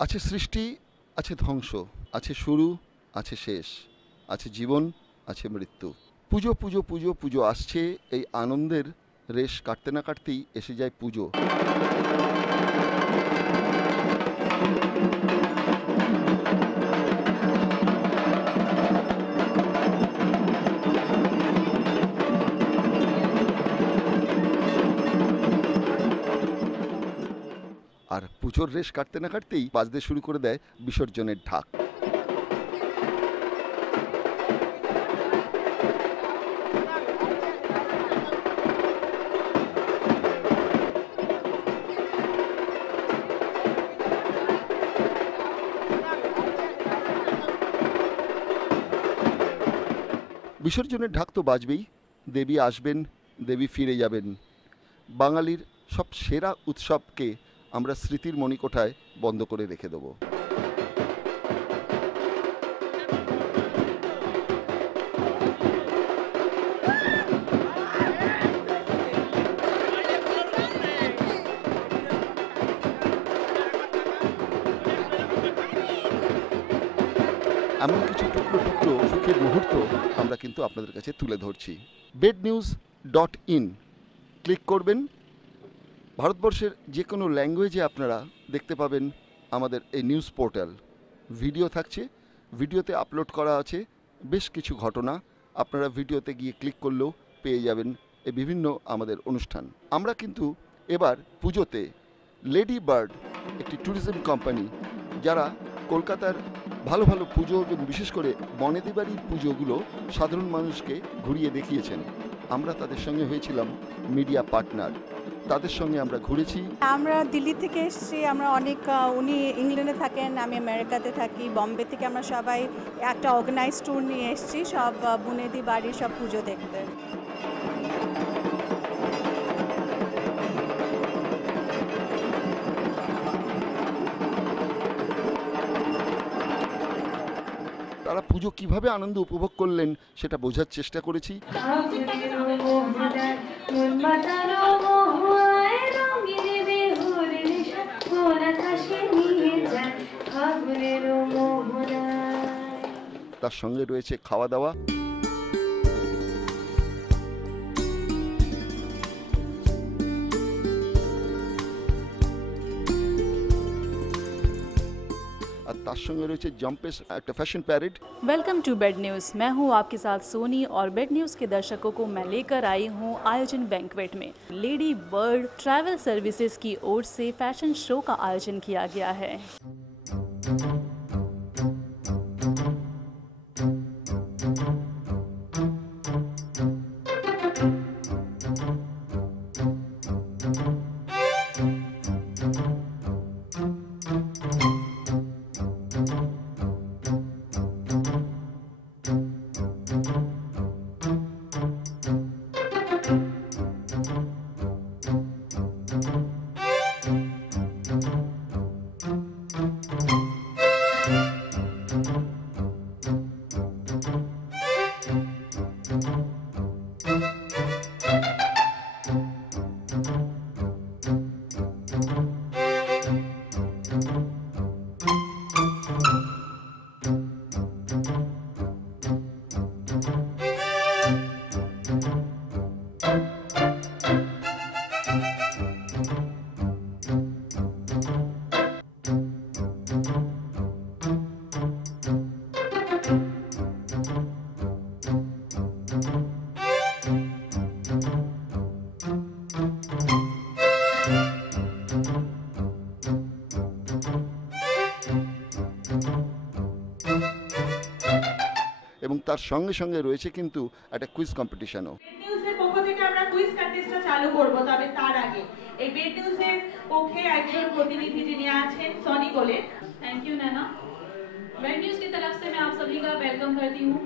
আছে সৃষ্টি, আছে ধ্বংস, আছে শুরু, আছে শেষ, আছে জীবন, আছে মৃত্যু। পুজো পুজো পুজো পুজো আসছে, এই আনন্দের রেশ কাটতে না কাটতেই এসে যায় পুজো। আর পুজোর রেশ কাটতে না কাটতেই বাজতে শুরু করে দেয় বিসর্জনের ঢাক। বিসর্জনের ঢাক তো বাজবেই, দেবী আসবেন, দেবী ফিরে যাবেন। বাঙালির সব সেরা উৎসবকে আমরা স্মৃতির মণিকোঠায় বন্ধ করে রেখে দেব। এমন কিছু টুকরো টুকরো সুখের মুহূর্ত আমরা কিন্তু আপনাদের কাছে তুলে ধরছি। bednews.in ক্লিক করবেন। ভারতবর্ষের যে কোনো ল্যাঙ্গুয়েজে আপনারা দেখতে পাবেন আমাদের এই নিউজ পোর্টাল। ভিডিও থাকছে, ভিডিওতে আপলোড করা আছে বেশ কিছু ঘটনা। আপনারা ভিডিওতে গিয়ে ক্লিক করলেও পেয়ে যাবেন এই বিভিন্ন আমাদের অনুষ্ঠান। আমরা কিন্তু এবার পুজোতে লেডি বার্ড একটি ট্যুরিজম কোম্পানি, যারা কলকাতার ভালো ভালো পুজো এবং বিশেষ করে বনেদি বাড়ির পুজোগুলো সাধারণ মানুষকে ঘুরিয়ে দেখিয়েছেন, আমরা তাদের সঙ্গে হয়েছিলাম মিডিয়া পার্টনার। তাদের সঙ্গে আমরা ঘুরেছি। আমরা দিল্লি থেকে এসেছি, আমরা অনেক উনি ইংল্যান্ডে থাকেন, আমি আমেরিকাতে থাকি। বম্বে থেকে আমরা সবাই একটা অর্গানাইজ ট্যুর নিয়ে এসেছি সব বুনেদি বাড়ির সব পুজো দেখতে। তারা পুজো কিভাবে আনন্দ উপভোগ করলেন সেটা বোঝার চেষ্টা করেছি। তার সঙ্গে রয়েছে খাওয়া দাওয়া। और तार संगे रही जम्पेस एक fashion parade. Welcome to bad news. मैं हूं आपके साथ सोनी और बेड न्यूज़ के दर्शकों को मैं लेकर आई हूं आयोजन बैंक्वेट में। लेडी बर्ड ट्रैवल सर्विसेज की ओर से फैशन शो का आयोजन किया गया है। এবং তার সঙ্গে সঙ্গে রয়েছে কিন্তু একটা কুইজ কম্পিটিশনও। বেড নিউজের পক্ষ থেকে আমরা কুইজ কন্টেস্টটা চালু করব, তবে তার আগে এই বেড নিউজের পক্ষে একজন প্রতিনিধি যিনি আছেন সনি বলে। Thank you Naina. Bed news की तरफ से मैं आप सभी का वेलकम करती हूँ।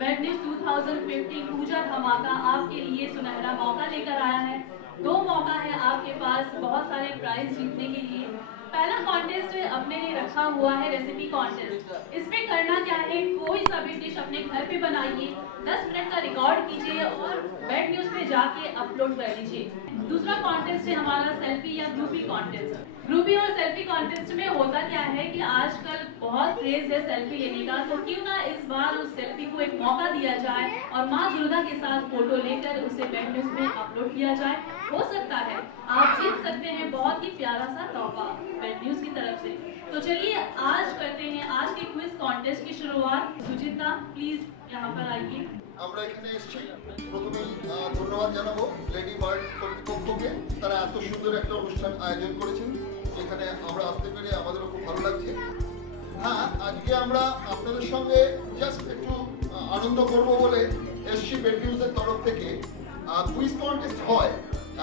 बेड न्यूज़ 2050 पूजा धमाका आपके लिए सुनहरा मौका लेकर आया है। दो मौका है आपके पास बहुत सारे प्राइज जीतने के लिए। पहला कॉन्टेस्ट अपने लिए रखा हुआ है रेसिपी कॉन्टेस्ट। इसमें करना क्या है, कोई सा भी डिश अपने घर पे बनाइए, 10 मिनट का रिकॉर्ड कीजिए और बेड न्यूज पे जाके अपलोड कर लीजिए। दूसरा कॉन्टेस्ट है हमारा सेल्फी या ग्रुपी कॉन्टेस्ट। ग्रुपी और सेल्फी कॉन्टेस्ट में होता क्या है कि आजकल बहुत क्रेज है सेल्फी लेने का, तो क्यों ना इस बार उस सेल्फी को एक मौका दिया जाए और माँ दुर्गा के साथ फोटो लेकर उसे बेड न्यूज में अपलोड किया जाए। हो सकता है आप जीत सकते हैं बहुत ही प्यारा सा तोहफा बेड न्यूज की तरफ से। तो चलिए आज करते हैं आज के क्विज कॉन्टेस्ट की शुरुआत। सुचिता प्लीज यहाँ पर आइए। আমরা এখানে এসেছি, প্রথমেই ধন্যবাদ জানাবো লেডি বার্ড কর্তৃপক্ষকে। তারা এত সুন্দর একটা অনুষ্ঠান আয়োজন করেছেন, যেখানে আমরা আসতে পেরে আমাদেরও খুব ভালো লাগছে। হ্যাঁ, আজকে আমরা আপনাদের সঙ্গে জাস্ট একটু আনন্দ করব বলে এসছি বেড নিউজের তরফ থেকে। কুইজ কন্টেস্ট হয়,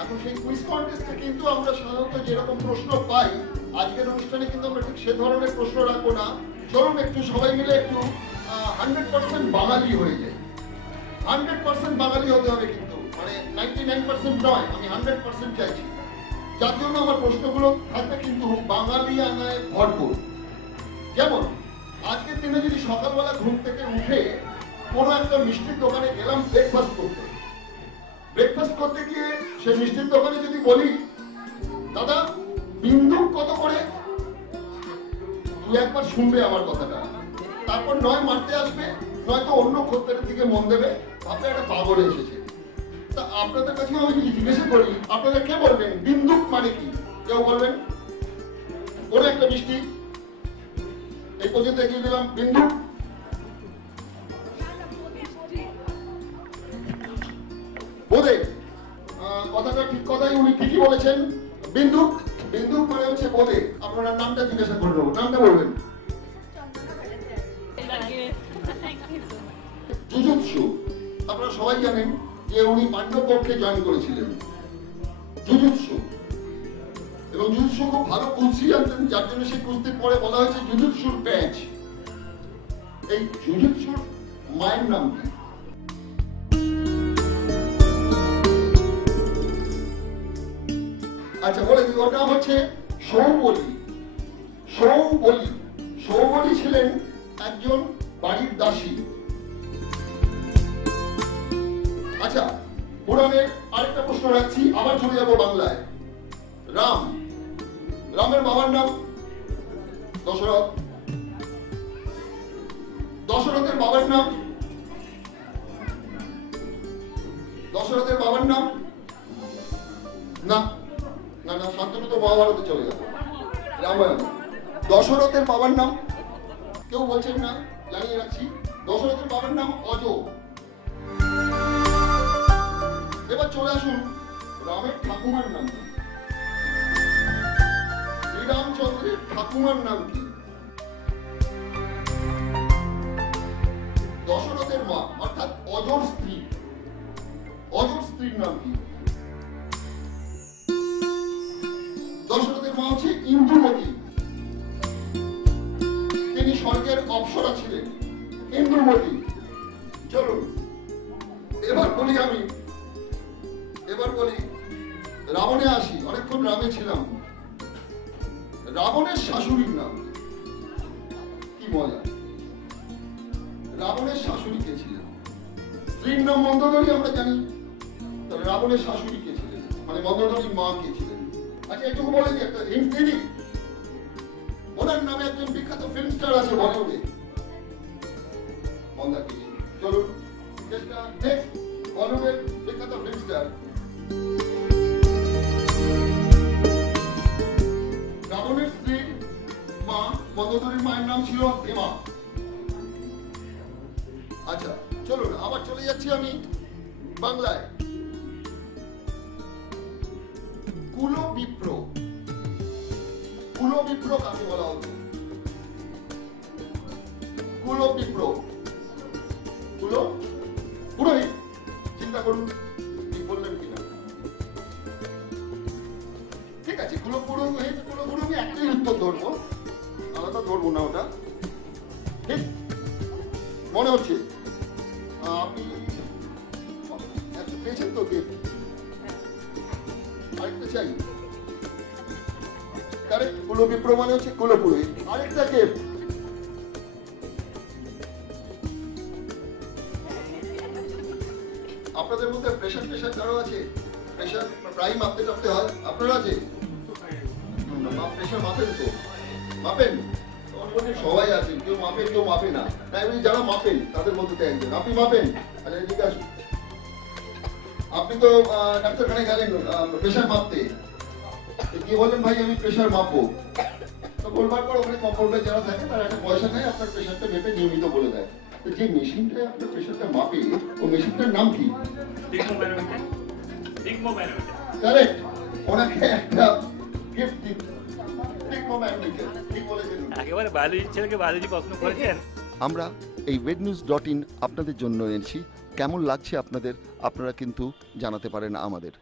এখন সেই কুইজ কন্টেস্টে কিন্তু আমরা সাধারণত যেরকম প্রশ্ন পাই, আজকের অনুষ্ঠানে কিন্তু আমরা ঠিক সে ধরনের প্রশ্ন রাখবো না। চলুন একটু সবাই মিলে একটু 100% বাঙালি হয়ে যাই। 100% বাঙালি হতে হবে, কিন্তু মানে 99% নয়, আমি 100% চাইছি। যার জন্য আমার প্রশ্নগুলো থাকবে কিন্তু বাঙালিয়ানায় ভরপুর। যেমন আজকের দিনে যদি সকালবেলা ঘুম থেকে উঠে কোনো একটা মিষ্টির দোকানে গেলাম ব্রেকফাস্ট করতে, ব্রেকফাস্ট করতে গিয়ে সেই মিষ্টির দোকানে যদি বলি দাদা বিন্দু কত করে, তুই একবার শুনবে আমার কথাটা, তারপর নয় মারতে আসবে, নয়তো অন্য খদ্দের দিকে মন দেবে, ভাববে একটা পাগল এসেছে। তা আপনাদের কাছে আমি যদি জিজ্ঞাসা করি, আপনারা কে বলবেন বিন্দুক মানে কি? কেউ বলবেন কোনো একটা মিষ্টি, এই পর্যন্ত এগিয়ে দিলাম বিন্দুক। বোধে কথাটা ঠিক কথাই, উনি ঠিকই বলেছেন। বিন্দুক, বিন্দুক মানে হচ্ছে বোধে। আপনারা নামটা জিজ্ঞাসা করে নেবো, নামটা বলবেন। জুজুৎসু, আপনারা সবাই জানেন যে উনি পাণ্ডব পক্ষে জয়েন করেছিলেন জুজুৎসু, এবং জুজুৎসু খুব ভালো কুস্তি জানতেন, যার জন্য সেই কুস্তির পরে বলা হয়েছে জুজুৎসুর ব্যাচ। এই জুজুৎসুর মায়ের নাম কি? আচ্ছা বলে দিই, ওর নাম হচ্ছে সৌবলি। সৌবলি, সৌবলি ছিলেন একজন বাড়ির দাসী। আচ্ছা, পুরাণের আরেকটা প্রশ্ন রাখছি, আবার চলে যাবো বাংলায়। রাম, রামের বাবার নাম দশরথ। দশরথের বাবার নাম, দশরথের বাবার নাম না না না, শান্তনু তো মহাভারতে চলে গেল, রামায়ণ। দশরথের বাবার নাম কেউ বলছেন না, জানিয়ে রাখছি, দশরথের বাবার নাম অজ। এবার চলে আসুন রামের ঠাকুমার নাম কি? শ্রীরামচন্দ্রের ঠাকুমার নাম কি? দশরথের মা অর্থাৎ অজর স্ত্রী, অজর স্ত্রীর নাম কি? দশরথের মা হচ্ছে ইন্দুমতি, তিনি স্বর্গের অপ্সরা ছিলেন, ইন্দুমতি। চলুন এবার বলি আমি, এবার বলি রাবণে আসি। অনেকক্ষণ রামে ছিলাম। রাবণের শাশুড়ির নাম কি? মজা। রাবণের শাশুড়ি কে ছিলেন? স্ত্রীর নাম মন্দোদরী আমরা জানি, তাহলে রাবণের শাশুড়ি কে ছিলেন, মানে মন্দোদরীর মা কে ছিলেন? আচ্ছা এটুকু বলে দিই, একটা হিন্ট দিই, ওনার নামে একজন বিখ্যাত ফিল্ম স্টার আছে বলিউডে, মন্দাকিনী। চলুন নেক্সট, বলিউডের বিখ্যাত ফিল্ম স্টার। রাবণের স্ত্রীর মা মন্দোদরীর মায়ের নাম ছিল হেমা। আচ্ছা চলুন আবার চলে যাচ্ছি আমি বাংলায়। কুলবিপ্র, কুলবিপ্র কাকে বলা হতো? কুলবিপ্র, কুল পুরোহিত। চিন্তা করুন ঠিক বললেন কিনা। ঠিক আছে, কুলপুরোহিত, কুলপুরোহিত একটাই উত্তর ধরবো, আলাদা ধরবো না ওটা। ঠিক মনে হচ্ছে আপনি একটা পেয়েছেন তো? আরেকটা চাই। কারেক্ট। কুলবিপ্র মানে হচ্ছে কুলপুরোহিত। আরেকটা কে? আপনাদের মধ্যে প্রেশার কারো আছে? প্রেশার প্রায় মাপতে টাপতে হয়, আপনার আছে? প্রেশার মাপেন তো? মাপেন? আমার মধ্যে সবাই আছেন, কেউ মাপেন কেউ মাপে না। তাই আমি যারা মাপেন তাদের মধ্যে তো একজন। আপনি মাপেন? আচ্ছা এদিকে আসুন। আপনি তো ডাক্তারখানায় গেলেন প্রেশার মাপতে, কি বলেন ভাই আমি প্রেশার মাপবো, তো বলবার পর ওখানে কম্পাউন্ডার যারা থাকে তারা একটা পয়সা নেয়, আপনার প্রেশারটা মেপে নিয়মিত বলে দেয়। তো যে মেশিনটা আপনার প্রেশারটা মাপে ও মেশিনটার নাম কি? কারেক্ট। ওনাকে একটা গিফট দিন। ঠিক বলেছেন। একেবারে বায়োলজি ছেলেকে বায়োলজি প্রশ্ন করেছেন। আমরা এই wednews.in আপনাদের জন্য এনেছি। কেমন লাগছে আপনাদের, আপনারা কিন্তু জানাতে পারেন আমাদের।